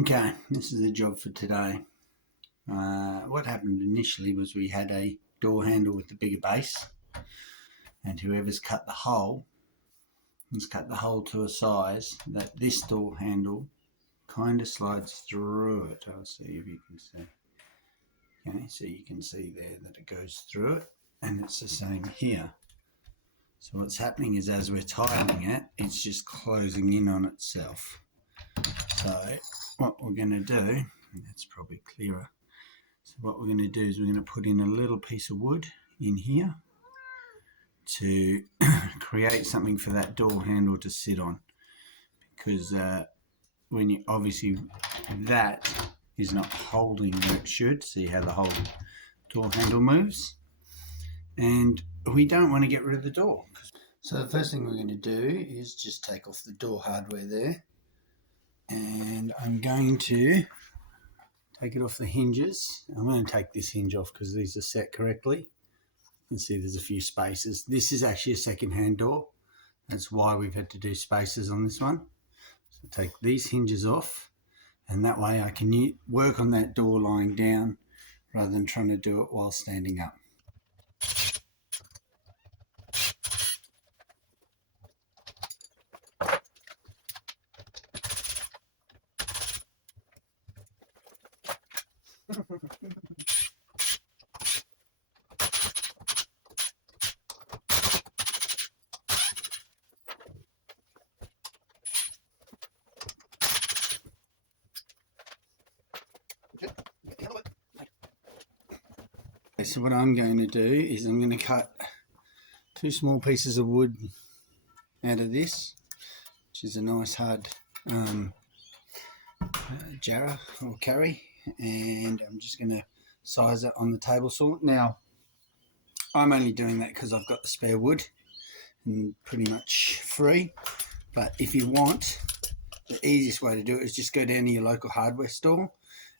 Okay, this is the job for today. What happened initially was we had a door handle with the bigger base, and whoever's cut the hole has cut the hole to a size that this door handle kind of slides through it. I'll see if you can see. Okay, so you can see there that it goes through it, and it's the same here. So what's happening is as we're tightening it, it's just closing in on itself. So what we're going to do, that's probably clearer. So what we're going to do is we're going to put in a little piece of wood in here to create something for that door handle to sit on, because when you obviously that is not holding where it should. See how the whole door handle moves, and we don't want to get rid of the door. So the first thing we're going to do is just take off the door hardware there, and I'm going to take it off the hinges. I'm going to take this hinge off because these are set correctly. You can see there's a few spaces. This is actually a second-hand door. That's why we've had to do spaces on this one. So take these hinges off, and that way I can work on that door lying down rather than trying to do it while standing up. So what I'm going to do is I'm going to cut 2 small pieces of wood out of this, which is a nice hard jarrah or carry, and I'm just going to size it on the table saw. Now I'm only doing that because I've got the spare wood and pretty much free, but if you want, the easiest way to do it is just go down to your local hardware store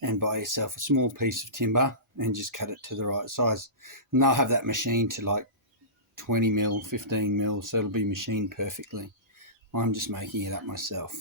and buy yourself a small piece of timber and just cut it to the right size, and they'll have that machined to like 20 mil, 15 mil, so it'll be machined perfectly. I'm just making it up myself.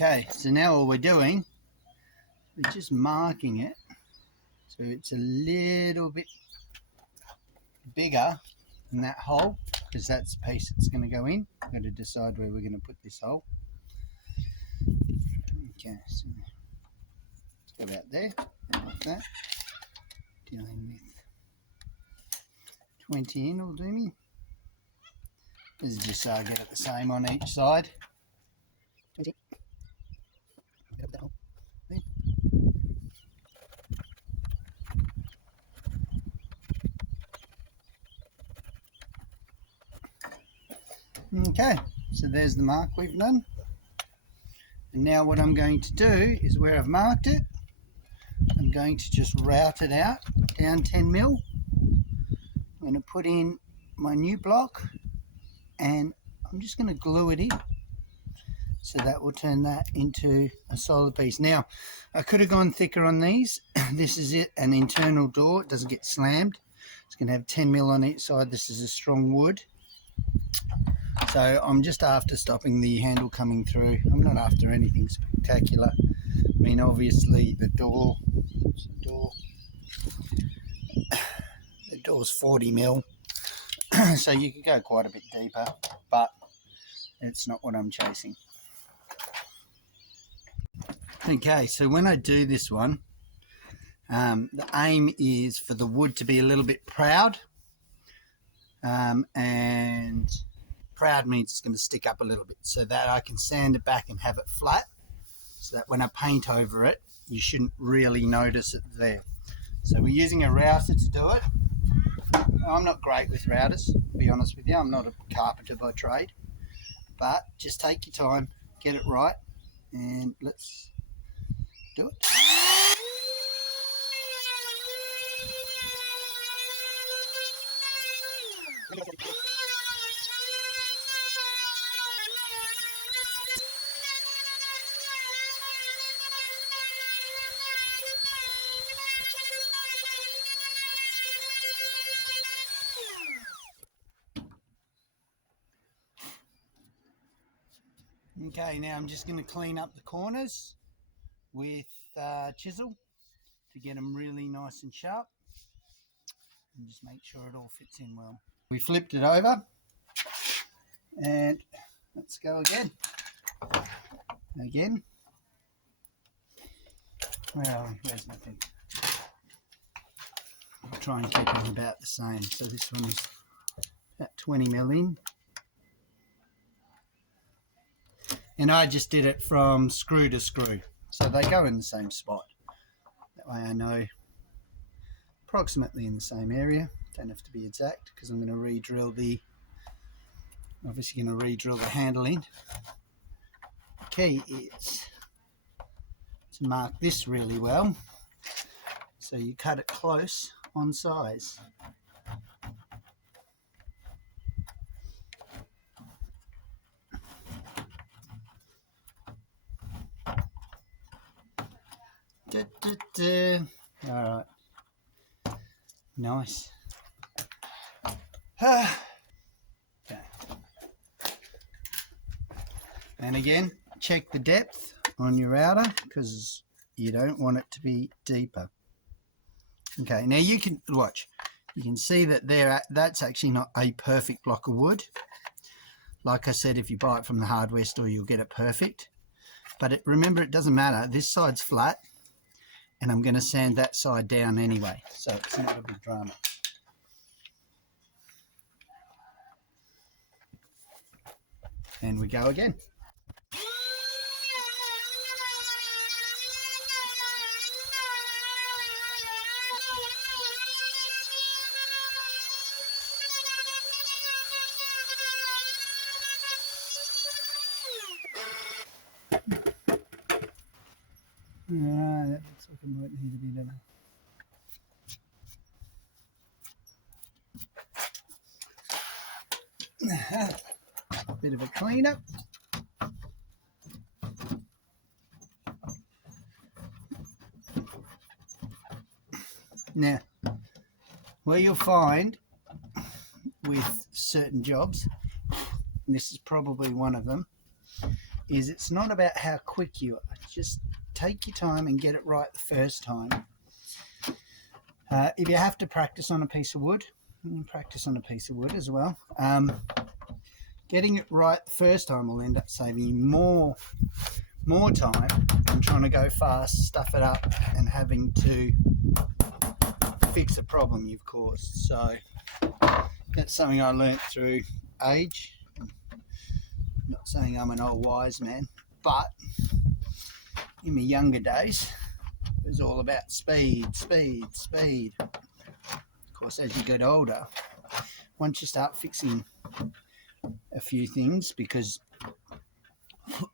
Okay, so now all we're doing is just marking it so it's a little bit bigger than that hole, because that's the piece that's going to go in. We've got to decide where we're going to put this hole. Okay, so let's go about there, like that. Dealing with 20 in will do me. This is just so I get it the same on each side. 20. Okay, so there's the mark we've done. And now what I'm going to do is, where I've marked it, I'm going to just route it out down 10 mil. I'm going to put in my new block, and I'm just going to glue it in. So that will turn that into a solid piece. Now, I could have gone thicker on these. This is it, an internal door. It doesn't get slammed. It's going to have 10 mil on each side. This is a strong wood. So I'm just after stopping the handle coming through. I'm not after anything spectacular. I mean, obviously the door's 40 mil. So you could go quite a bit deeper, but it's not what I'm chasing. Okay, so when I do this one, the aim is for the wood to be a little bit proud, and proud means it's going to stick up a little bit, so that I can sand it back and have it flat, so that when I paint over it, you shouldn't really notice it there. So we're using a router to do it. I'm not great with routers, to be honest with you. I'm not a carpenter by trade, but just take your time, get it right, and let's do it. Okay, now I'm just going to clean up the corners with chisel to get them really nice and sharp, and just make sure it all fits in well. We flipped it over, and let's go again. Where's my thing? I'll try and keep them about the same. So this one is about 20 mil in. And I just did it from screw to screw, so they go in the same spot. That way I know approximately in the same area. Don't have to be exact, because I'm going to re-drill the handle in. The key is to mark this really well, so you cut it close on size. All right, nice. Okay. And again, check the depth on your router, because you don't want it to be deeper. Okay, now you can watch. You can see that that's actually not a perfect block of wood. Like I said, if you buy it from the hardware store, you'll get it perfect. But remember, it doesn't matter. This side's flat, and I'm going to sand that side down anyway, so it's not a big drama. And we go again. That looks like it might need to be done. Bit of a cleanup. Now, what you'll find with certain jobs, and this is probably one of them, is it's not about how quick you are. Just take your time and get it right the first time. If you have to practice on a piece of wood, you can practice on a piece of wood as well. Getting it right the first time will end up saving you more time than trying to go fast, stuff it up, and having to fix a problem you've caused. So that's something I learnt through age. I'm not saying I'm an old wise man, but in my younger days, it was all about speed. Of course, as you get older, once you start fixing a few things because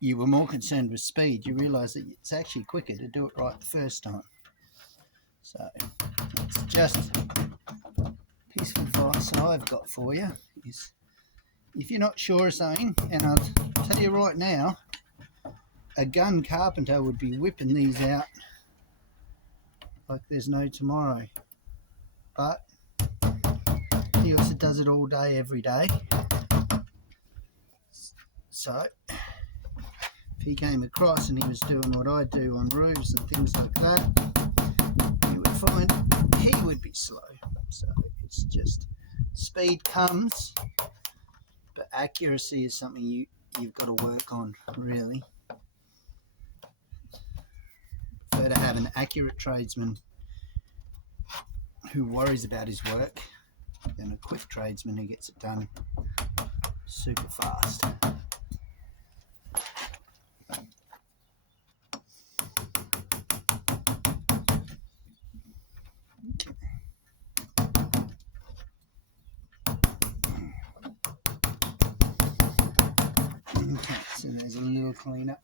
you were more concerned with speed, you realise that it's actually quicker to do it right the first time. So it's just a piece of advice I've got for you is, if you're not sure of something, and I'll tell you right now, a gun carpenter would be whipping these out like there's no tomorrow, but he also does it all day, every day. So if he came across and he was doing what I do on roofs and things like that, you would find he would be slow. So it's just, speed comes, but accuracy is something you've got to work on, really. Prefer to have an accurate tradesman who worries about his work than a quick tradesman who gets it done super fast. Okay, so there's a little cleanup.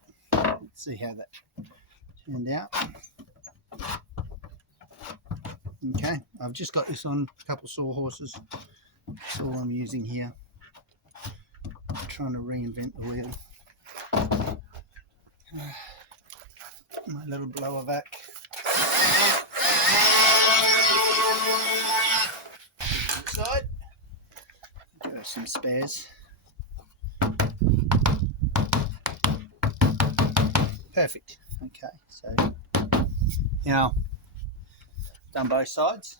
Let's see how that turned out. Okay, I've just got this on a couple sawhorses. That's all I'm using here. I'm trying to reinvent the wheel. My little blower vac. Side. There are some spares. Perfect. Okay, so now done both sides.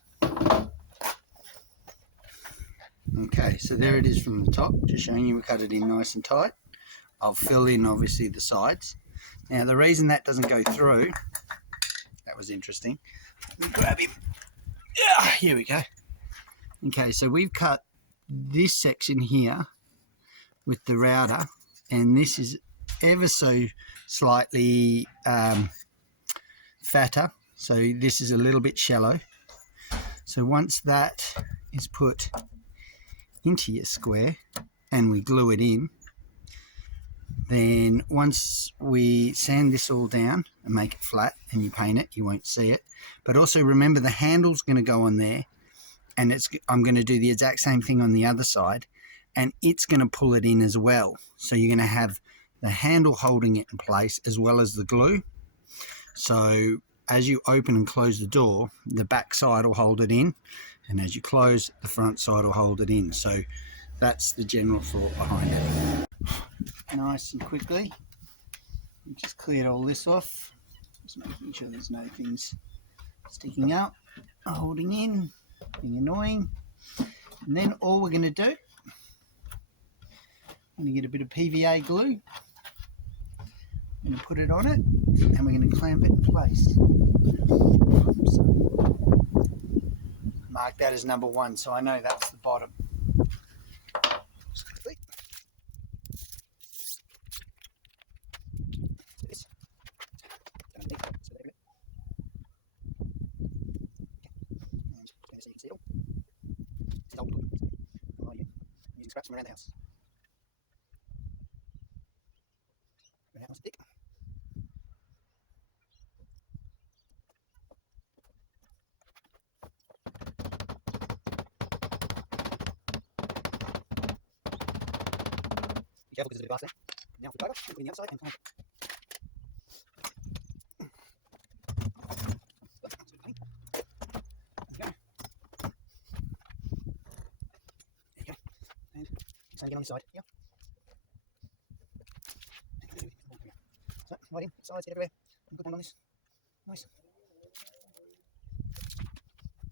Okay, so there it is from the top, just showing you we cut it in nice and tight. I'll fill in obviously the sides. Now the reason that doesn't go through, that was interesting. Let me grab him. Yeah, here we go. Okay, so we've cut this section here with the router, and this is ever so slightly fatter, so this is a little bit shallow. So once that is put into your square and we glue it in, then once we sand this all down and make it flat and you paint it, you won't see it. But also remember, the handle's going to go on there, and I'm going to do the exact same thing on the other side, and it's going to pull it in as well. So you're going to have the handle holding it in place as well as the glue. So as you open and close the door, the back side will hold it in, and as you close, the front side will hold it in. So that's the general thought behind it. Nice and quickly, just cleared all this off, just making sure there's no things sticking up, holding in, being annoying. And then all we're going to do, I'm going to get a bit of PVA glue, I'm going to put it on it, and we're going to clamp it in place. So, mark that as number 1, so I know that's the bottom. Just quickly. Using scraps from around the house. Around the house thick. Be careful because there's a bit of glass there. Now flip over, put it in the other side and clamp it. Same again on this side, yeah. So, right in, sides, get everywhere. Good one on this. Nice.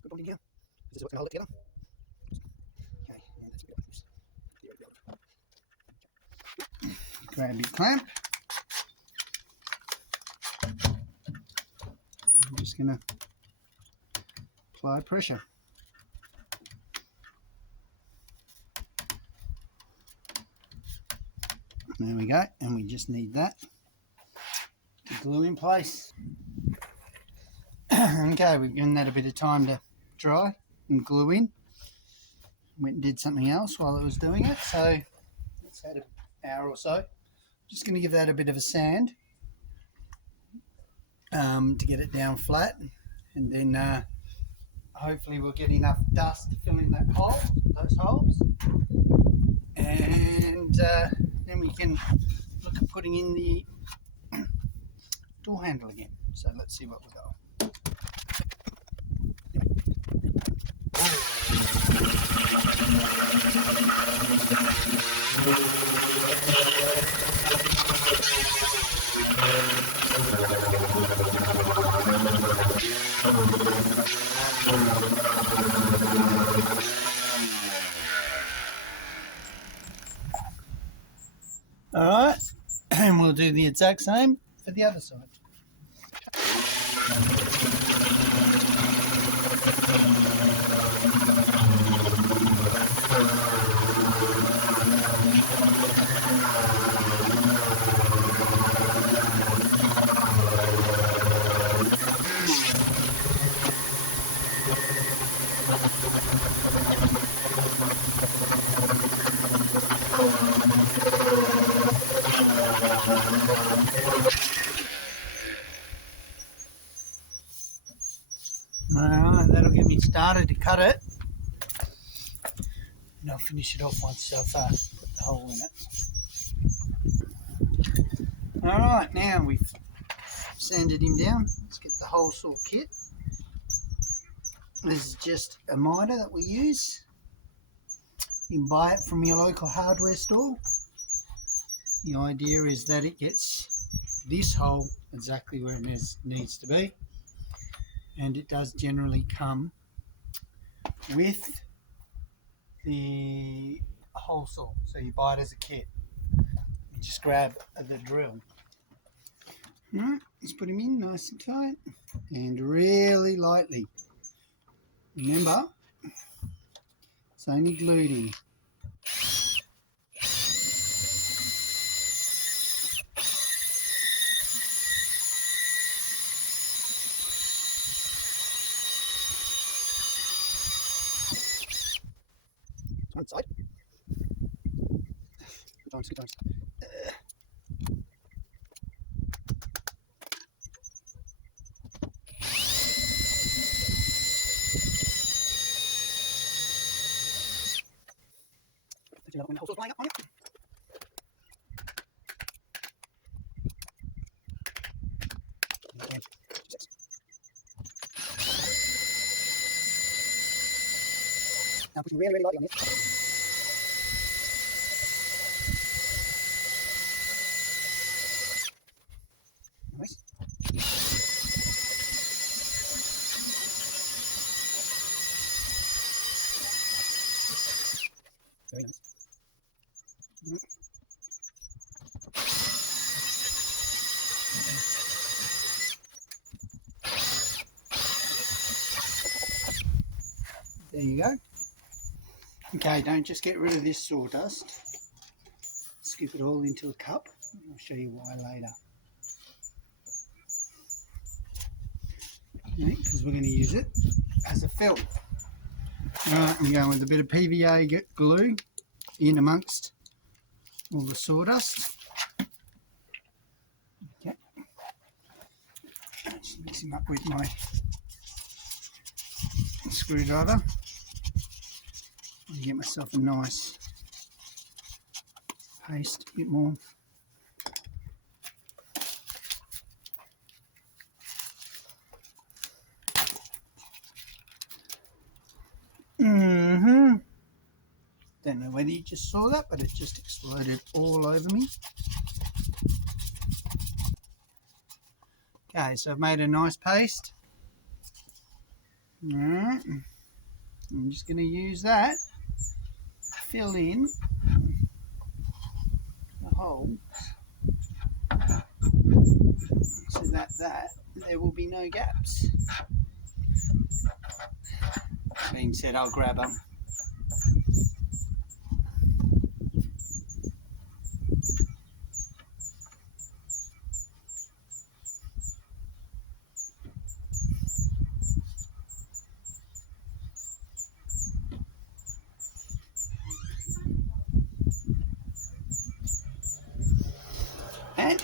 Good one in here. This is what's going to hold it together. Okay, and that's a bit like this. Grab your clamp. I'm just going to apply pressure. There we go, and we just need that to glue in place. Okay, we've given that a bit of time to dry and glue in. Went and did something else while it was doing it, so it's had an hour or so. Just going to give that a bit of a sand to get it down flat, and then hopefully we'll get enough dust to fill in that hole, those holes, and then we can look at putting in the door handle again. So let's see what we got. Alright, and we'll do the exact same for the other side. me started to cut it, and I'll finish it off once I've put the hole in it. Alright, now we've sanded him down. Let's get the hole saw kit. This is just a miter that we use. You can buy it from your local hardware store. The idea is that it gets this hole exactly where it needs to be, and it does generally come with the hole saw, so you buy it as a kit. You just grab the drill. Alright, let's put him in nice and tight and really lightly. Remember, it's only glued in. One side. Good times, good times. When the hole saw's flying up on it. Now put really, really lightly on this. Nice. Very nice. There you go. Okay, don't just get rid of this sawdust. Scoop it all into a cup. I'll show you why later. Because we're going to use it as a fill. Alright, I'm going with a bit of PVA glue in amongst all the sawdust. Okay. Just mix him up with my screwdriver. Get myself a nice paste, a bit more. Don't know whether you just saw that, but it just exploded all over me. Okay, so I've made a nice paste. Alright, I'm just going to use that to fill in the holes so that there will be no gaps. That being said, I'll grab them. And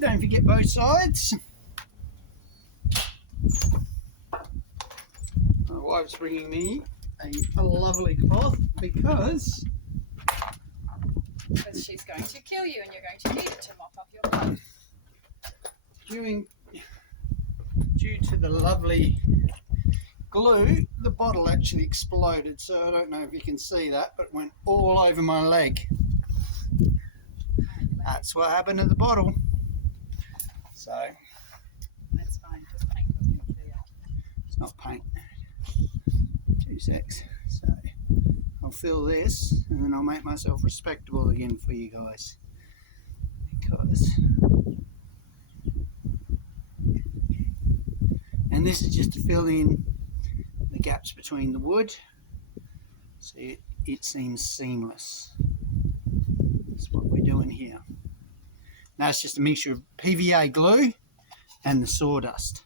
don't forget both sides. My wife's bringing me a lovely cloth because she's going to kill you and you're going to need it to mop up your blood. Due to the lovely glue, the bottle actually exploded, so I don't know if you can see that, but it went all over my leg. That's what happened to the bottle. So that's fine, just paint was going to clear. It's not paint. 2 secs. So I'll fill this and then I'll make myself respectable again for you guys. And this is just to fill in the gaps between the wood so it seems seamless. That's what we're doing here. Now it's just a mixture of PVA glue and the sawdust.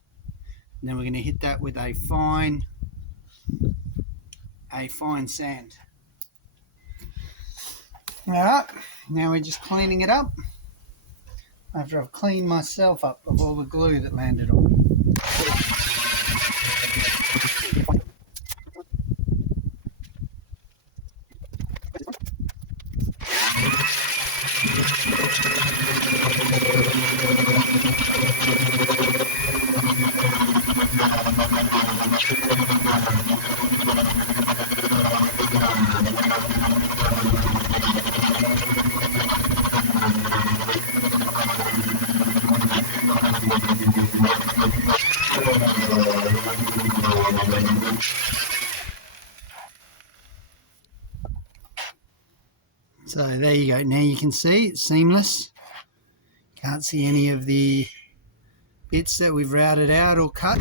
And then we're going to hit that with a fine sand. Alright, now we're just cleaning it up after I've cleaned myself up of all the glue that landed on me. So there you go. Now you can see it's seamless. Can't see any of the bits that we've routed out or cut.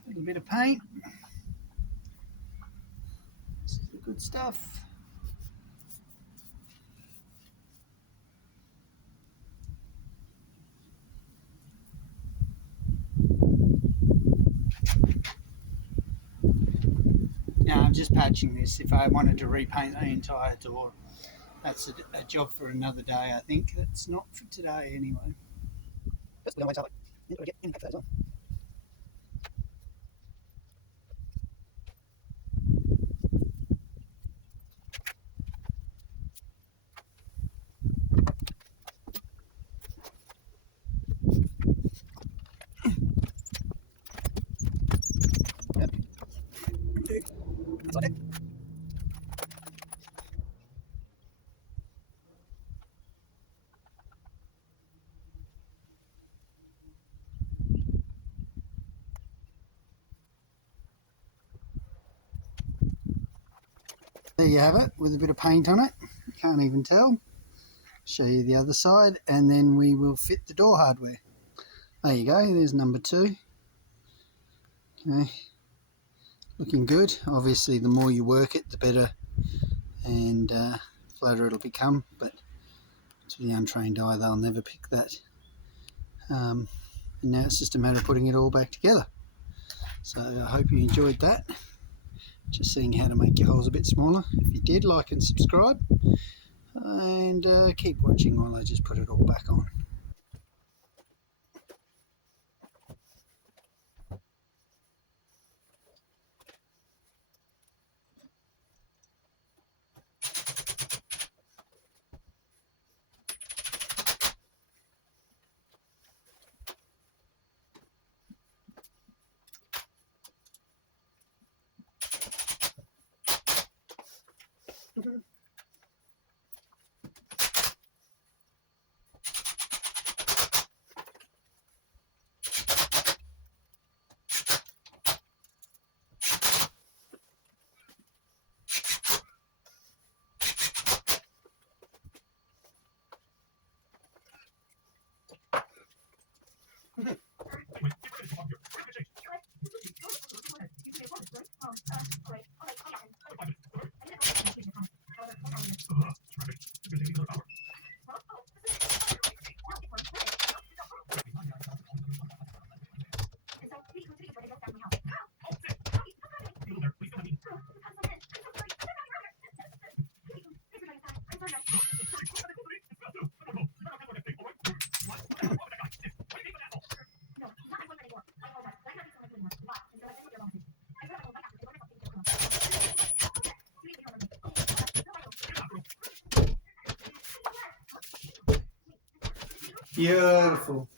A little bit of paint. This is the good stuff. Now I'm just patching this. If I wanted to repaint the entire door, that's a job for another day, I think. That's not for today anyway. There you have it, with a bit of paint on it. You can't even tell. Show you the other side, and then we will fit the door hardware. There you go, there's number 2. Okay, looking good. Obviously the more you work it, the better and flatter it'll become, but to the untrained eye they'll never pick that. And now it's just a matter of putting it all back together. So I hope you enjoyed that, just seeing how to make your holes a bit smaller. If you did, like and subscribe, and keep watching while I just put it all back on. Beautiful.